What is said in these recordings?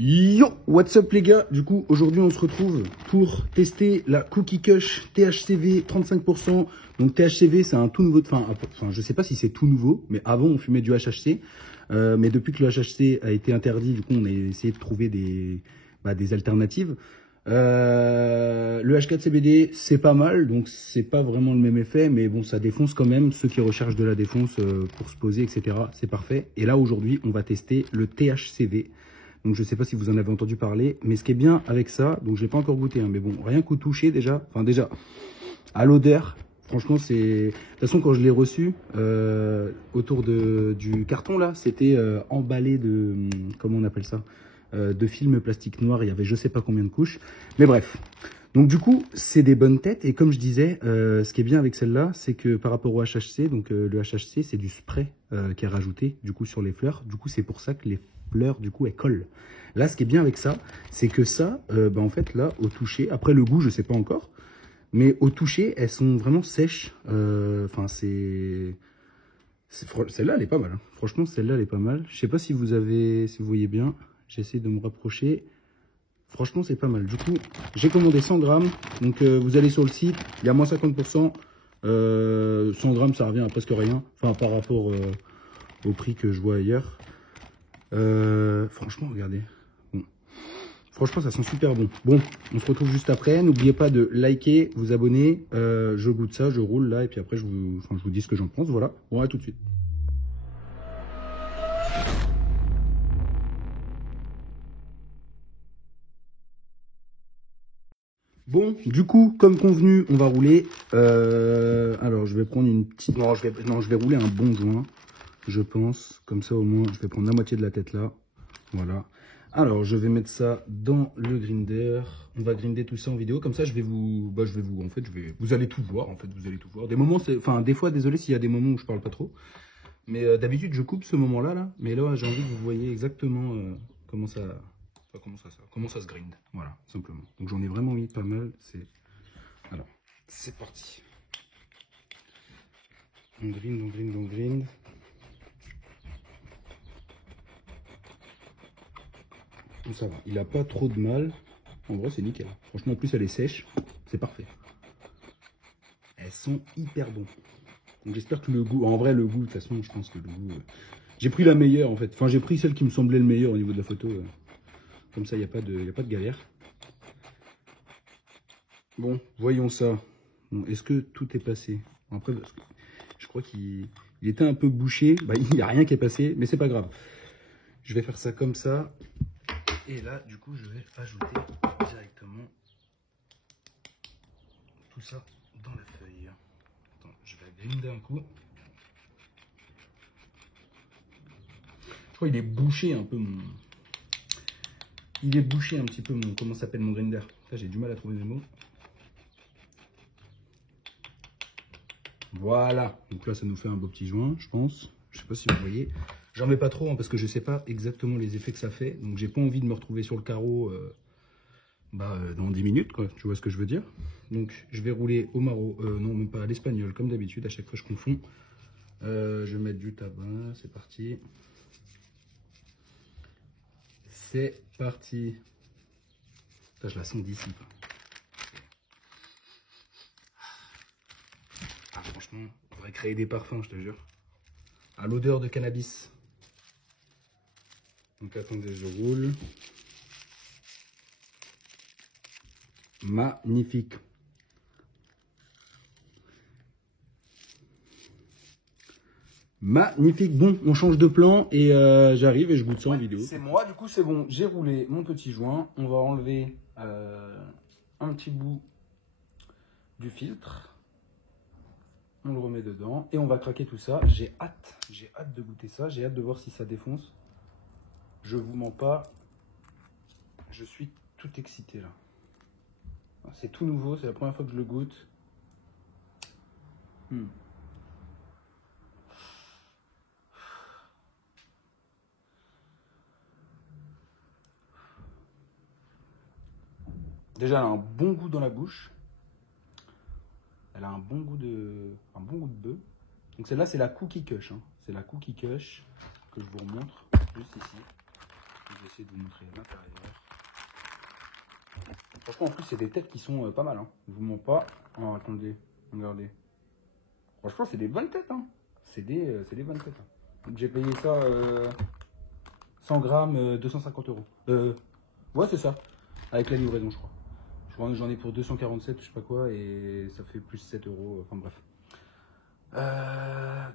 Yo, what's up les gars? Du coup, aujourd'hui on se retrouve pour tester la Cookie Kush THCV 35%. Donc THCV c'est un tout nouveau, enfin je sais pas si c'est tout nouveau, mais avant on fumait du HHC. Mais depuis que le HHC a été interdit, du coup on a essayé de trouver des alternatives. Le H4 CBD c'est pas mal, donc c'est pas vraiment le même effet, mais bon ça défonce quand même. Ceux qui recherchent de la défonce pour se poser, etc. c'est parfait. Et là aujourd'hui on va tester le THCV. Donc je sais pas si vous en avez entendu parler, mais ce qui est bien avec ça, donc je l'ai pas encore goûté, hein, mais bon, rien qu'au toucher déjà, enfin déjà, à l'odeur, franchement c'est... De toute façon quand je l'ai reçu, autour du carton là, c'était emballé de... Comment on appelle ça, de film plastique noir, il y avait je sais pas combien de couches, mais bref. Donc du coup, c'est des bonnes têtes, et comme je disais, ce qui est bien avec celle-là, c'est que par rapport au HHC, donc le HHC c'est du spray qui est rajouté du coup sur les fleurs, du coup c'est pour ça que les fleurs du coup elles collent. Là ce qui est bien avec ça, c'est que ça, en fait là au toucher, après le goût je sais pas encore, mais au toucher elles sont vraiment sèches, enfin celle-là elle est pas mal, hein. Franchement celle-là elle est pas mal, je sais pas si vous voyez bien, j'essaie de me rapprocher. Franchement, c'est pas mal. Du coup, j'ai commandé 100 grammes. Donc, vous allez sur le site, il y a moins 50%. 100 grammes, ça revient à presque rien. Enfin, par rapport au prix que je vois ailleurs. Franchement, regardez. Bon. Franchement, ça sent super bon. Bon, on se retrouve juste après. N'oubliez pas de liker, vous abonner. Je goûte ça, je roule là. Et puis après, je vous dis ce que j'en pense. Voilà. Bon, à tout de suite. Bon, du coup, comme convenu, on va rouler. Alors, je vais prendre une petite... Non, je vais rouler un bon joint, je pense. Comme ça, au moins, je vais prendre la moitié de la tête là. Voilà. Alors, je vais mettre ça dans le grinder. On va grinder tout ça en vidéo. Comme ça, vous allez tout voir, en fait. Vous allez tout voir. Des moments, enfin, des fois, désolé s'il y a des moments où je parle pas trop. Mais d'habitude, je coupe ce moment-là, là. Mais là, j'ai envie que vous voyez exactement comment ça... comment ça se grind, voilà, simplement. Donc j'en ai vraiment mis pas mal, alors, c'est parti. On grind, on grind, on grind. Donc ça va, il a pas trop de mal. En vrai, c'est nickel. Franchement, en plus, elle est sèche, c'est parfait. Elles sont hyper bonnes. Donc j'espère que le goût, en vrai, le goût, de toute façon, je pense que le goût... J'ai pris la meilleure, en fait. Enfin, j'ai pris celle qui me semblait le meilleur au niveau de la photo. Comme ça, il n'y a pas de galère. Bon, voyons ça. Bon, est-ce que tout est passé? Après, parce que je crois qu'il était un peu bouché. Bah, il n'y a rien qui est passé, mais c'est pas grave. Je vais faire ça comme ça. Et là, du coup, je vais ajouter directement tout ça dans la feuille. Attends, je vais grinder un coup. Je crois qu'il est bouché un peu mon... Il est bouché un petit peu mon... Comment s'appelle mon grinder? J'ai du mal à trouver les mots. Voilà. Donc là, ça nous fait un beau petit joint, je pense. Je sais pas si vous voyez. J'en mets pas trop, hein, parce que je sais pas exactement les effets que ça fait. Donc j'ai pas envie de me retrouver sur le carreau dans 10 minutes, quoi. Tu vois ce que je veux dire? Donc je vais rouler au maro, non même pas à l'espagnol, comme d'habitude. À chaque fois je confonds. Je vais mettre du tabac. C'est parti. C'est parti. Ça, je la sens d'ici. Ah, franchement, on devrait créer des parfums, je te jure. À l'odeur de cannabis. Donc attendez, je roule. Magnifique. Magnifique. Bon, on change de plan et j'arrive et je goûte ça en vidéo. C'est moi, du coup c'est bon. J'ai roulé mon petit joint. On va enlever un petit bout du filtre. On le remet dedans et on va craquer tout ça. J'ai hâte de goûter ça. J'ai hâte de voir si ça défonce. Je vous mens pas. Je suis tout excité là. C'est tout nouveau, c'est la première fois que je le goûte. Déjà, elle a un bon goût dans la bouche. Elle a un bon goût de bœuf. Donc celle-là, c'est la Cookie Kush. Hein. C'est la Cookie Kush que je vous remontre juste ici. je vais essayer de vous montrer l'intérieur. Franchement, en plus, c'est des têtes qui sont pas mal. Hein. Je vous mens pas. Oh, attendez, regardez. Franchement, c'est des bonnes têtes. Hein. C'est des bonnes têtes. Hein. J'ai payé ça 100 grammes, 250 euros. Ouais, c'est ça. Avec la livraison, je crois. Je crois que j'en ai pour 247, je sais pas quoi, et ça fait plus 7 euros. Enfin bref.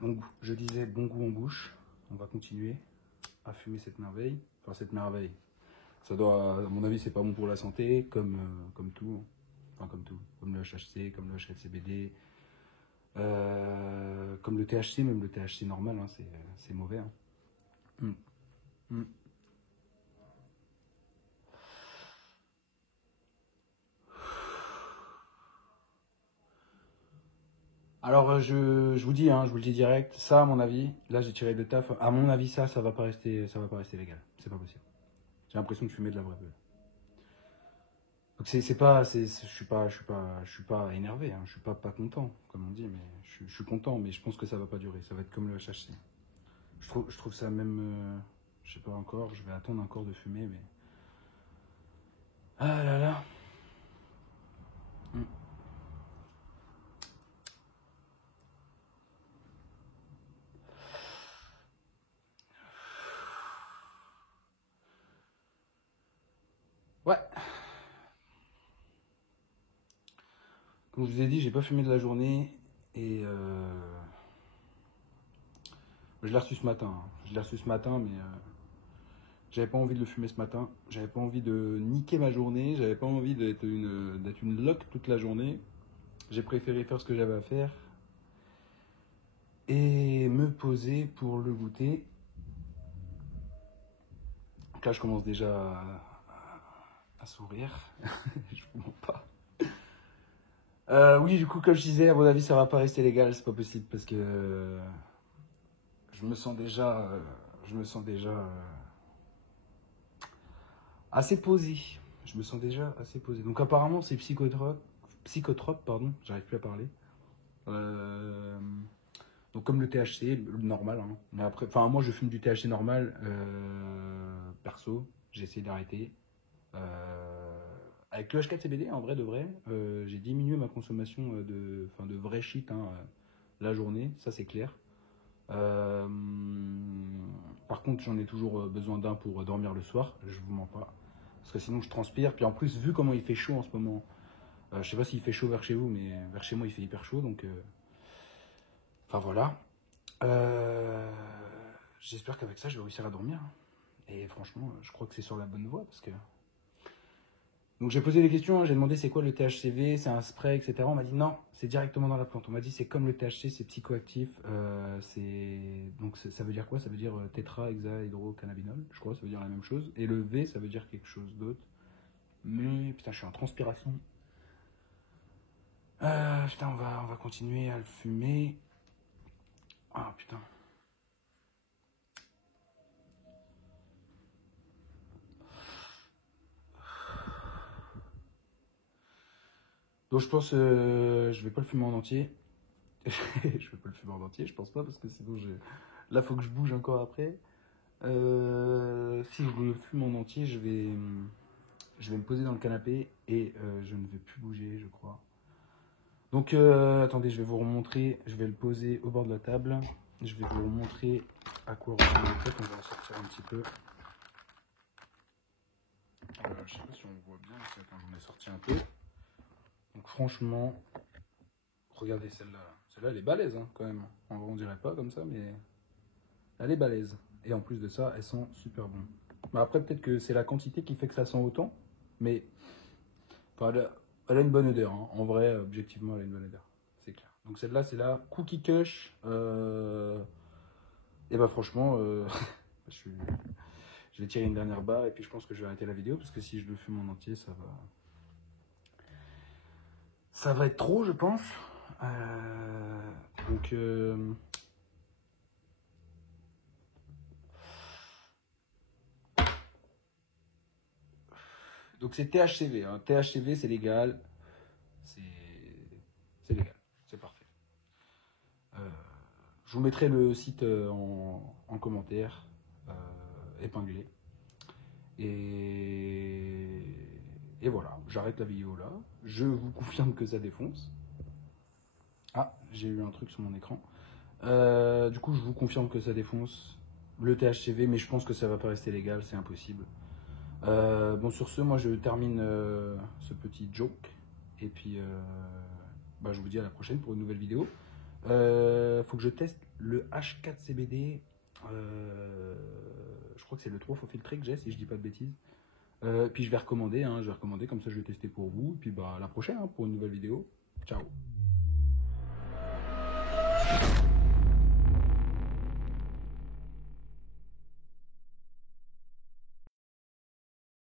Donc, je disais bon goût en bouche. On va continuer à fumer cette merveille. Enfin, cette merveille. Ça doit, à mon avis, c'est pas bon pour la santé, comme tout. Enfin, comme tout. Comme le HHC, comme le HLCBD. Comme le THC, même le THC normal, hein, c'est mauvais. Hein. Mm. Alors, je vous dis, hein, je vous le dis direct, ça, à mon avis, là, j'ai tiré de taf. À mon avis, ça va pas rester légal. C'est pas possible. J'ai l'impression de fumer de la vraie bulle. Donc je suis pas énervé, hein, je suis pas content, comme on dit, mais je suis content, mais je pense que ça va pas durer. Ça va être comme le HHC. Je trouve ça même, je sais pas encore. Je vais attendre encore de fumer, mais ah là là. Mm. Ouais. Comme je vous ai dit, j'ai pas fumé de la journée et je l'ai reçu ce matin. Hein. Je l'ai reçu ce matin, mais j'avais pas envie de le fumer ce matin. J'avais pas envie de niquer ma journée. J'avais pas envie d'être une loque toute la journée. J'ai préféré faire ce que j'avais à faire et me poser pour le goûter. Donc là, je commence déjà à sourire. Je vous mens pas. Oui, du coup, comme je disais, à mon avis, ça va pas rester légal. C'est pas possible parce que je me sens déjà, assez posé. Je me sens déjà assez posé. Donc apparemment, c'est psychotrope, pardon. J'arrive plus à parler. Donc comme le THC, le normal. Hein. Mais après, enfin moi, je fume du THC normal. Perso, j'ai essayé d'arrêter. Avec le H4CBD, en vrai de vrai, j'ai diminué ma consommation de vrai shit hein, la journée, ça c'est clair. Par contre, j'en ai toujours besoin d'un pour dormir le soir, je vous mens pas. Parce que sinon je transpire. Puis en plus, vu comment il fait chaud en ce moment, je sais pas s'il fait chaud vers chez vous, mais vers chez moi il fait hyper chaud. Donc, enfin voilà. J'espère qu'avec ça je vais réussir à dormir. Et franchement, je crois que c'est sur la bonne voie parce que. Donc j'ai posé des questions, hein, j'ai demandé c'est quoi le THCV, c'est un spray, etc. On m'a dit non, c'est directement dans la plante. On m'a dit c'est comme le THC, c'est psychoactif. Donc ça veut dire quoi? Ça veut dire tétrahexahydrocannabinol, je crois, ça veut dire la même chose. Et le V, ça veut dire quelque chose d'autre. Mais putain, je suis en transpiration. Putain, on va continuer à le fumer. Ah putain. Donc je pense je vais pas le fumer en entier. Je vais pas le fumer en entier, je pense pas parce que sinon là faut que je bouge encore après. Si je le fume en entier, je vais me poser dans le canapé et je ne vais plus bouger, je crois. Donc attendez, je vais vous remontrer. Je vais le poser au bord de la table. Je vais vous montrer à quoi ressemble le truc. On va en sortir un petit peu. Je sais pas si on voit bien. Attends, j'en ai sorti un peu. Donc franchement, regardez celle-là. Celle-là, elle est balèze hein, quand même. En vrai, on dirait pas comme ça, mais elle est balèze. Et en plus de ça, elles sont super bonnes. Mais après, peut-être que c'est la quantité qui fait que ça sent autant. Mais enfin, elle a une bonne odeur. Hein. En vrai, objectivement, elle a une bonne odeur. C'est clair. Donc celle-là, c'est la Cookie Kush. Et bah franchement, je vais tirer une dernière barre et puis je pense que je vais arrêter la vidéo parce que si je le fume en entier, ça va être trop, je pense. Donc donc c'est THCV. Hein. THCV, c'est légal. C'est légal. C'est parfait. Je vous mettrai le site en commentaire épinglé. Et voilà, j'arrête la vidéo là. Je vous confirme que ça défonce. Ah, j'ai eu un truc sur mon écran. Du coup, je vous confirme que ça défonce le THCV, mais je pense que ça va pas rester légal, c'est impossible. Bon, sur ce, moi je termine ce petit joke. Et puis, je vous dis à la prochaine pour une nouvelle vidéo. Faut que je teste le H4CBD. Je crois que c'est le 3 faux filtré que j'ai, si je dis pas de bêtises. Puis je vais recommander, comme ça je vais tester pour vous. Et puis à la prochaine pour une nouvelle vidéo. Ciao.